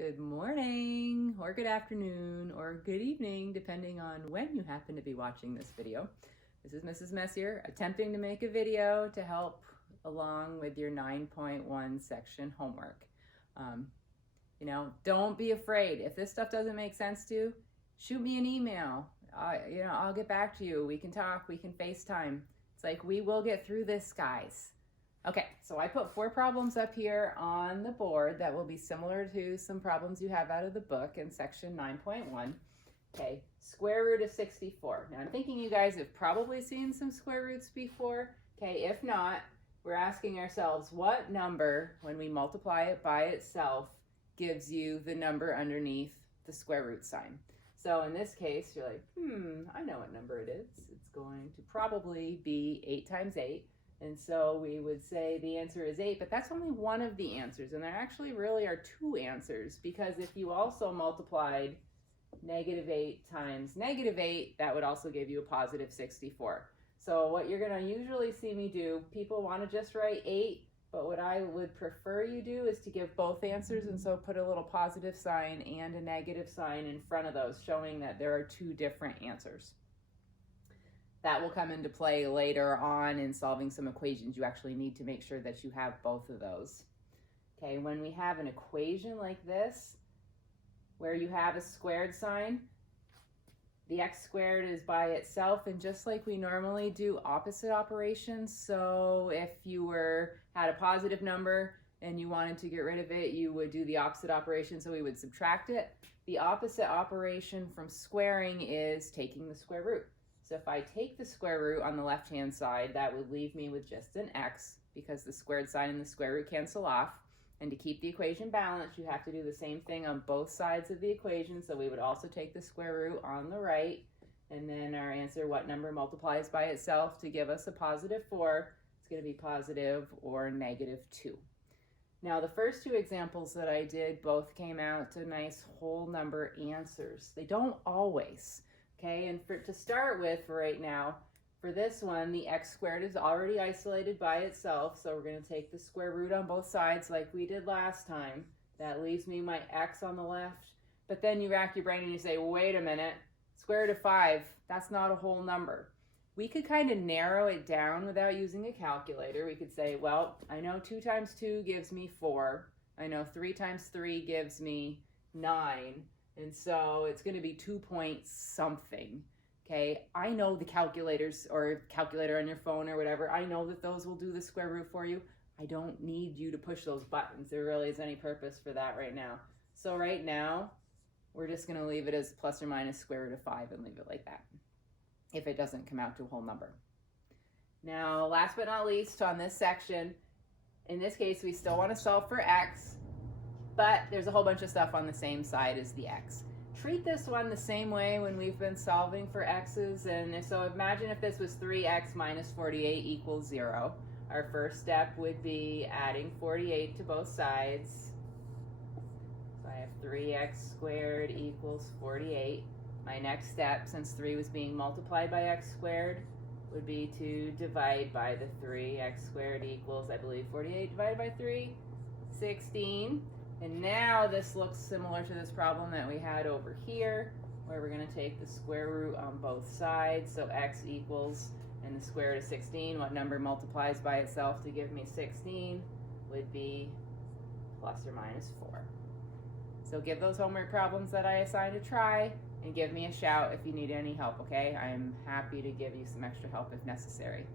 Good morning, or good afternoon, or good evening, depending on when you happen to be watching this video. This is Mrs. Messier attempting to make a video to help along with your 9.1 section homework. Don't be afraid. If this stuff doesn't make sense to you, shoot me an email. I'll get back to you. We can talk, we can FaceTime. It's like, we will get through this, guys. Okay, so I put 4 problems up here on the board that will be similar to some problems you have out of the book in section 9.1. Okay, square root of 64. Now I'm thinking you guys have probably seen some square roots before. Okay, if not, we're asking ourselves what number, when we multiply it by itself, gives you the number underneath the square root sign. So in this case, you're like, I know what number it is. It's going to probably be 8 times 8. And so we would say the answer is 8, but that's only one of the answers. And there actually really are 2 answers, because if you also multiplied -8 times -8, that would also give you a positive 64. So what you're going to usually see me do, people want to just write 8, but what I would prefer you do is to give both answers, and so put a little positive sign and a negative sign in front of those, showing that there are 2 different answers. That will come into play later on in solving some equations. You actually need to make sure that you have both of those. Okay, when we have an equation like this, where you have a squared sign, the x squared is by itself, and just like we normally do opposite operations, so if you had a positive number and you wanted to get rid of it, you would do the opposite operation, so we would subtract it. The opposite operation from squaring is taking the square root. So if I take the square root on the left-hand side, that would leave me with just an x, because the squared sign and the square root cancel off. And to keep the equation balanced, you have to do the same thing on both sides of the equation. So we would also take the square root on the right, and then our answer, what number multiplies by itself to give us a positive 4, it's going to be positive or -2. Now the first 2 examples that I did both came out to nice whole number answers. They don't always. Okay, and to start with right now, for this one, the x squared is already isolated by itself, so we're going to take the square root on both sides like we did last time. That leaves me my x on the left, but then you rack your brain and you say, wait a minute, square root of 5, that's not a whole number. We could kind of narrow it down without using a calculator. We could say, well, I know 2 times 2 gives me 4. I know 3 times 3 gives me 9. And so it's going to be 2 point something. Okay, I know the calculators, or calculator on your phone or whatever, I know that those will do the square root for you. I don't need you to push those buttons. There really is any purpose for that right now. So right now, we're just going to leave it as plus or minus square root of 5 and leave it like that, if it doesn't come out to a whole number. Now, last but not least, on this section, in this case, we still want to solve for x, but there's a whole bunch of stuff on the same side as the x. Treat this one the same way when we've been solving for x's, and so imagine if this was 3x minus 48 equals 0. Our first step would be adding 48 to both sides. So I have 3x squared equals 48. My next step, since 3 was being multiplied by x squared, would be to divide by the 3. X squared equals, I believe, 48 divided by 3, 16. And now this looks similar to this problem that we had over here, where we're going to take the square root on both sides. So x equals, and the square root of 16, what number multiplies by itself to give me 16, would be plus or minus 4. So give those homework problems that I assigned a try, and give me a shout if you need any help, okay? I am happy to give you some extra help if necessary.